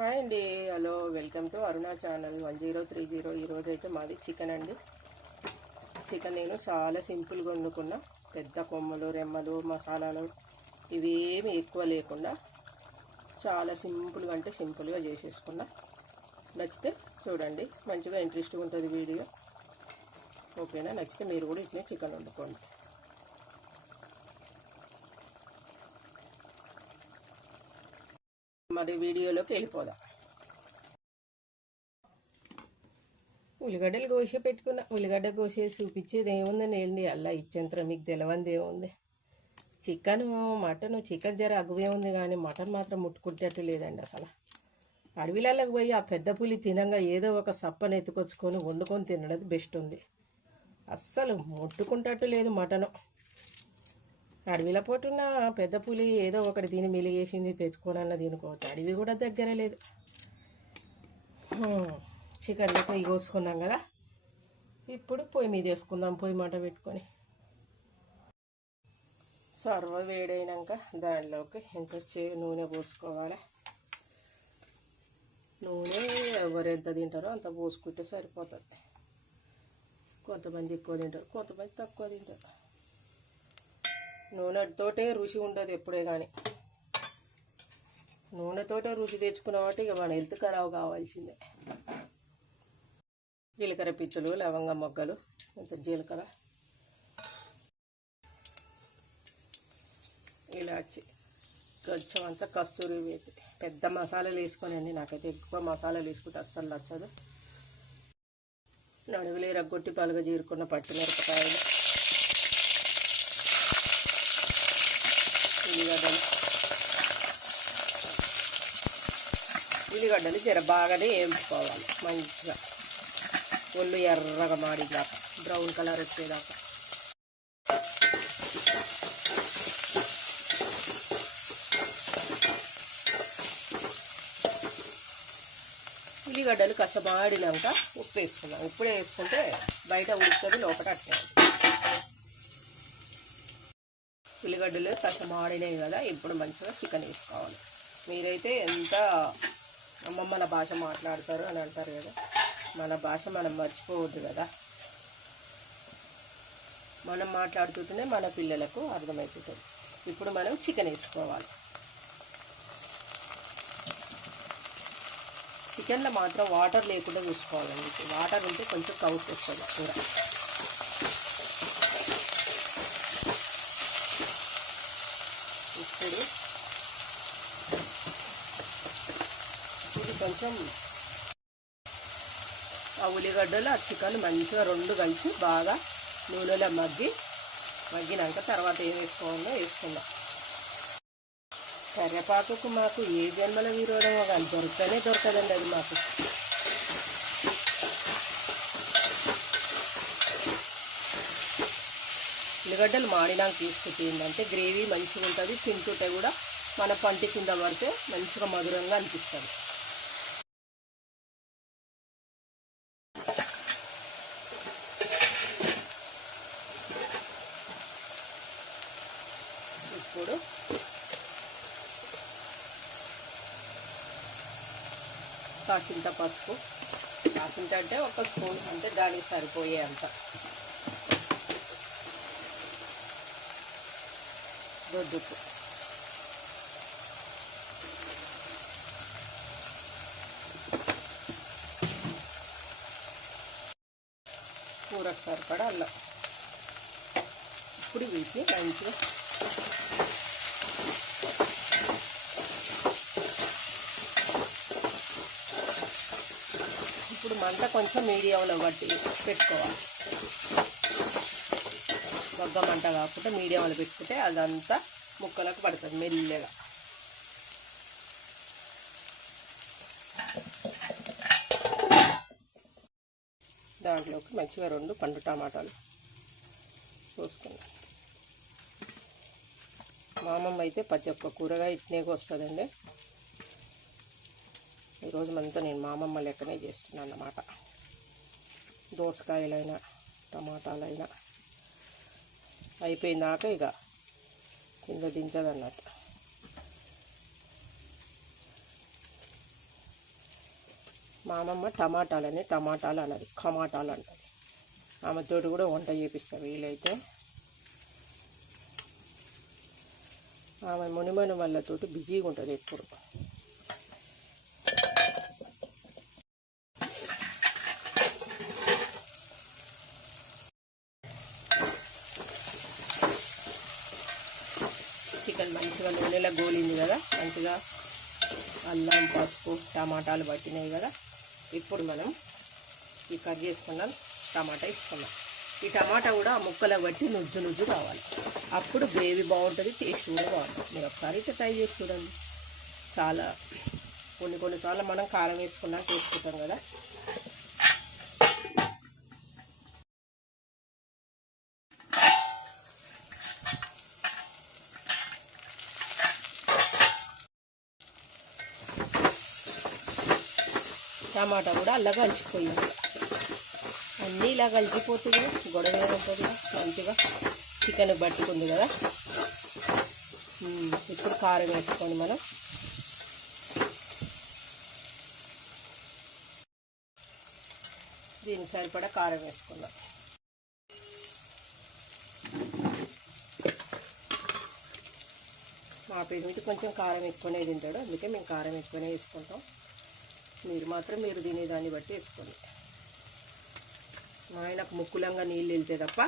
Hi అండి, hello, welcome to Aruna channel 1030. ఈరోజు అయితే మాది చికెన్ అండి. చికెన్ నేను చాలా సింపుల్గా వండుకున్నా. పెద్ద కొమ్మలు, రెమ్మలు, మసాలాలు ఇవేమి ఎక్కువ లేకుండా చాలా సింపుల్గా అంటే సింపుల్గా చేసేసుకున్నా. నచ్చితే చూడండి, మంచిగా ఇంట్రెస్ట్గా ఉంటుంది వీడియో. ఓకేనా? నచ్చితే మీరు కూడా ఇట్లనే చికెన్ వండుకోండి. మరి వీడియోలోకి వెళ్ళిపోదాం. ఉల్లిగడ్డలు కోసి పెట్టుకున్నా. ఉల్లిగడ్డ కోసేసి చూపించేది ఏముందని వెళ్ళి అలా ఇచ్చేంతరం మీకు తెలవంది ఏముంది. చికెన్ జర అగువే ఉంది, కానీ మటన్ మాత్రం ముట్టుకుంటట్టు లేదండి. అసలు అడవిలలోకి పోయి ఆ పెద్ద పులి తినంగా ఏదో ఒక సప్పని ఎత్తుకొచ్చుకొని వండుకొని తినడం బెస్ట్ ఉంది. అస్సలు ముట్టుకుంటట్టు లేదు మటను. అడవిలో పోటున్న పెద్ద పులి ఏదో ఒకటి తిని మిలిగేసింది, తెచ్చుకోనన్న తినుకోవచ్చు. అడవి కూడా దగ్గర లేదు. చికెన్ పొయ్యి కోసుకున్నాం కదా, ఇప్పుడు పొయ్యి మీద వేసుకుందాం. పొయ్యి మంట పెట్టుకొని సర్వ వేడైనాక దానిలోకి ఇంత నూనె పోసుకోవాలి. నూనె ఎవరు ఎంత తింటారో అంత పోసుకుంటే సరిపోతుంది. కొంతమంది ఎక్కువ తింటారు, కొంతమంది తక్కువ తింటారు. నూనెతోటే రుచి ఉండదు ఎప్పుడే కానీ. నూనెతోటే రుచి తెచ్చుకున్న వాటి ఇక మన హెల్త్ ఖరాబ్ కావాల్సిందే. జీలకర్ర పిచ్చులు, లవంగ మొగ్గలు, ఇంత జీలకర్ర, ఇలాచి, కొంచెం అంతా కస్తూరి వేసి పెద్ద మసాలాలు వేసుకొనండి. నాకైతే ఎక్కువ మసాలాలు వేసుకుంటే అస్సలు నచ్చదు. నడుగులే రగ్గొట్టి పలుగ జీరుకున్న పచ్చిమిరపకాయలు, ఉల్లిగడ్డలు జర బాగానే వేయించుకోవాలి. మంచిగా ఒళ్ళు ఎర్రగా మాడిదాకా, బ్రౌన్ కలర్ వచ్చేదాకా. ఉల్లిగడ్డలు కాస్త మాడినాక ఉప్పు వేసుకున్నాం. ఇప్పుడే వేసుకుంటే బయట ఉడుకుతుంది, లోపల అట్టే. ఉల్లిగడ్డలు కాస్త మాడినాయి కదా, ఇప్పుడు మంచిగా చికెన్ వేసుకోవాలి. మీరైతే ఎంత అమ్మమ్మల భాష మాట్లాడతారు అని అంటారు కదా, మన భాష మనం మర్చిపోవద్దు కదా. మనం మాట్లాడుతుంటేనే మన పిల్లలకు అర్థమవుతుంది. ఇప్పుడు మనం చికెన్ వేసుకోవాలి. చికెన్లో మాత్రం వాటర్ లేకుండా చూసుకోవాలండి. వాటర్ ఉంటే కొంచెం కౌస్ వస్తుంది కూర. ఇప్పుడు కొంచెం ఆ ఉల్లిగడ్డలు, ఆ చికెన్ మంచిగా రెండు కలిసి బాగా నూనెలో మగ్గినాక తర్వాత ఏం వేసుకోవాలో వేసుకుందాం. కరివేపాకుకు మాకు ఏ జన్మల విరోధమో కానీ దొరకదండి అది మాకు. ఉల్లిగడ్డలు మాడినాక తీసుకుంటే ఏంటంటే గ్రేవీ మంచిగా ఉంటుంది. తింటుంటే కూడా మన పంటి కింద పడితే మంచిగా మధురంగా అనిపిస్తుంది. ఇప్పుడు కాసింత పసుపు, కాసింత అంటే ఒక స్పూన్, అంటే దానికి సరిపోయే అంత. దొడ్డుకు కూరకు సరిపడా అల్లం. ఇప్పుడు వీటిని మంచిగా ఇప్పుడు మంట కొంచెం మీడియంలో పెట్టుకోవాలి. మొగ్గ మంట కాకుండా మీడియంలో పెట్టుకుంటే అదంతా ముక్కలకు పడుతుంది మెల్లగా. దాంట్లోకి మంచిగా 2 పండు టమాటాలు పోసుకున్నాం. మా అమ్మమ్మ అయితే ప్రతి ఒక్క కూరగా ఇట్నేగా వస్తుందండి. ఈరోజు మనతో నేను మా అమ్మమ్మ లెక్కనే చేస్తున్నాను అన్నమాట. దోసకాయలైనా టమాటాలైనా అయిపోయిందాక ఇక కింద దించదన్నట్టు. మా అమ్మమ్మ టమాటాలు అన్నది, కమాటాలు అంటది. ఆమెతోటి కూడా వంట చేపిస్తా వీలైతే. ఆమె మునిమని వాళ్ళతోటి బిజీగా ఉంటుంది ఎప్పుడు. చికెన్ మంచిగా నూనెలో గోలింది కదా, మంచిగా అల్లం పసుపు టమాటాలు పట్టినాయి కదా. ఇప్పుడు మనం ఈ కట్ చేసుకున్న టమాటా వేసుకున్నాం. ఈ టమాటా కూడా ఆ ముక్కలు బట్టి నుజ్జు కావాలి, అప్పుడు గ్రేవీ బాగుంటుంది, టేస్ట్ కూడా బాగుంటుంది. మీరు ఒకసారి అయితే ట్రై చేసి చూడండి. చాలా కొన్నిసార్లు మనం కారం వేసుకున్నాక వేసుకుంటాం కదా. టమాటా కూడా అలా కలిసిపోయింది, అన్నీ ఇలా కలిసిపోతుంది, గొడవ ఉంటుంది మంచిగా. చికెన్ పట్టుకుంది కదా. ఇప్పుడు కారం వేసుకొని మనం దీనికి సరిపడా కారం వేసుకుందాం. మా పేరుమిటి కొంచెం కారం ఎక్కువనే తింటాడు, అందుకే మేము కారం ఎక్కువనే వేసుకుంటాం. మీరు మాత్రం మీరు తినేదాన్ని బట్టి వేసుకోండి. మా ఆయనకు ముక్కులంగా నీళ్ళు వెళ్తే తప్ప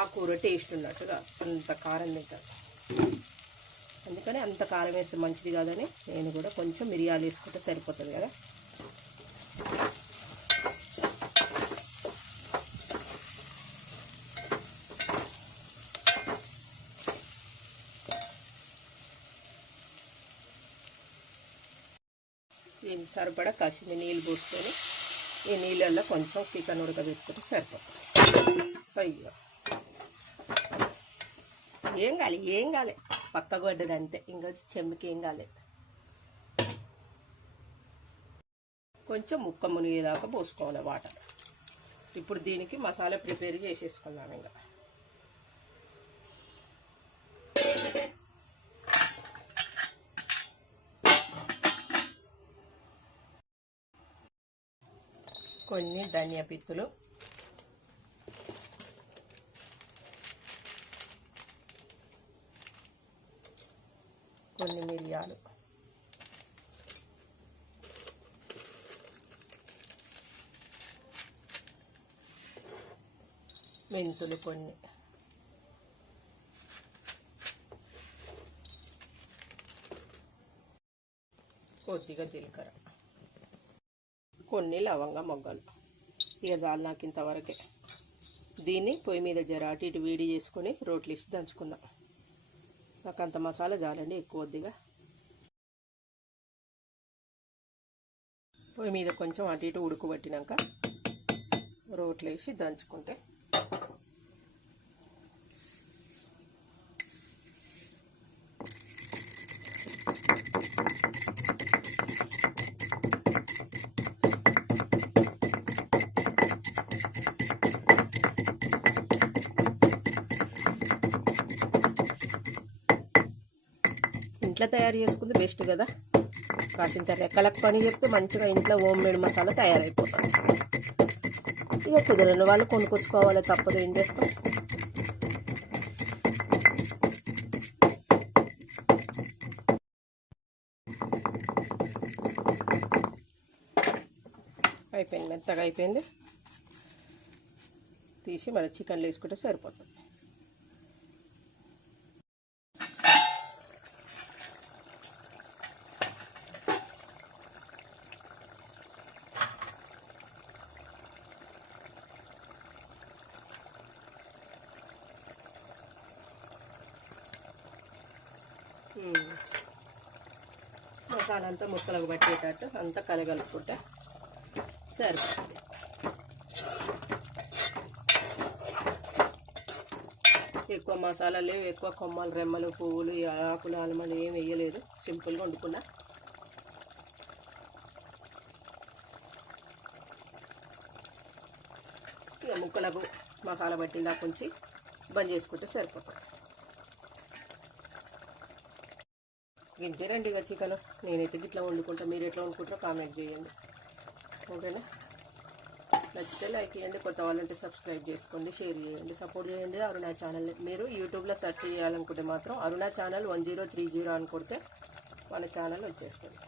ఆ కూర టేస్ట్ ఉన్నట్టుగా అంత కారం తింటారు. అందుకని అంత కారం వేస్తే మంచిది కాదని నేను కూడా కొంచెం మిరియాలు వేసుకుంటే సరిపోతుంది కదా. దీనికి సరిపడా కాసిన నీళ్ళు పోసుకొని ఈ నీళ్ళల్లో కొంచెం చికెన్ ఉడకబెట్టుకుంటే సరిపోతుంది. అయ్యో ఏం కాలే పక్కగొడ్డది అంతే, ఇంకా చెంబుకి ఏం కాలేదు. కొంచెం ముక్క మునిగేదాకా పోసుకోవాలి వాటర్. ఇప్పుడు దీనికి మసాలా ప్రిపేర్ చేసేసుకున్నాం. ఇంకా కొన్ని ధనియా పిత్తులు, కొన్ని మిరియాలు, మెంతులు కొన్ని, కొద్దిగా జీలకర్ర, కొన్ని లవంగ మొగ్గలు. ఇక చాలు నాకు ఇంతవరకే. దీన్ని పొయ్యి మీద జర అటు ఇటు వేడి చేసుకొని రోట్లు ఇచ్చి దంచుకుందాం. నాకు అంత మసాలా చాలండి, ఎక్కువ కొద్దిగా. పొయ్యి మీద కొంచెం అటు ఇటు ఉడుకుబట్టినాక రోట్లు వేసి దంచుకుంటే ఇంట్లో తయారు చేసుకుంది బెస్ట్ కదా. కాసింత రెక్కలకు పని చెప్తే మంచిగా ఇంట్లో హోమ్ మేడ్ మసాలా తయారైపోతుంది. ఇక కుదరని వాళ్ళు కొనుక్కొచ్చుకోవాలి, తప్పదు, ఏం చేస్తాం. అయిపోయింది, మెత్తగా అయిపోయింది. తీసి మన చికెన్లో వేసుకుంటే సరిపోతుంది. మసాలా అంతా ముక్కలకు పట్టేటట్టు అంతా కలగలుపుకుంటే సరిపోతుంది. ఎక్కువ మసాలా లేవు, ఎక్కువ కొమ్మలు రెమ్మలు పువ్వులు ఆకులు ఆలమలు ఏం వేయలేదు, సింపుల్గా వండుకున్నా. ఇక ముక్కలకు మసాలా పట్టిందా కొంచెం బంద్ చేసుకుంటే సరిపోతుంది. ఇంతేనండి ఇక చికెన్. నేనైతే ఇట్లా వండుకుంటా, మీరు ఎట్లా వండుకుంటారో కామెంట్ చేయండి. ఓకేనా? నచ్చితే లైక్ చేయండి, కొత్త వాళ్ళంటే సబ్స్క్రైబ్ చేసుకోండి, షేర్ చేయండి, సపోర్ట్ చేయండి అరుణ ఛానల్. మీరు యూట్యూబ్లో సెర్చ్ చేయాలనుకుంటే మాత్రం అరుణ ఛానల్ 1030 అని కొడితే మన ఛానల్ వచ్చేస్తుంది.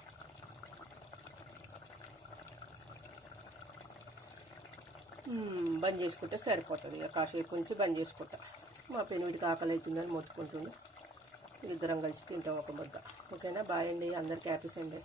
బంద్ చేసుకుంటే సరిపోతుంది. ఇక కాసేపు నుంచి బంద్ చేసుకుంటా. మా పెనుడికి ఆకలి అవుతుందని మొత్తుకుంటుండే. ఇద్దరం కలిసి తింటాం ఒక ముద్ద. ఓకేనా? బాయ్ అండి, అందరికీ హ్యాపీ సండే.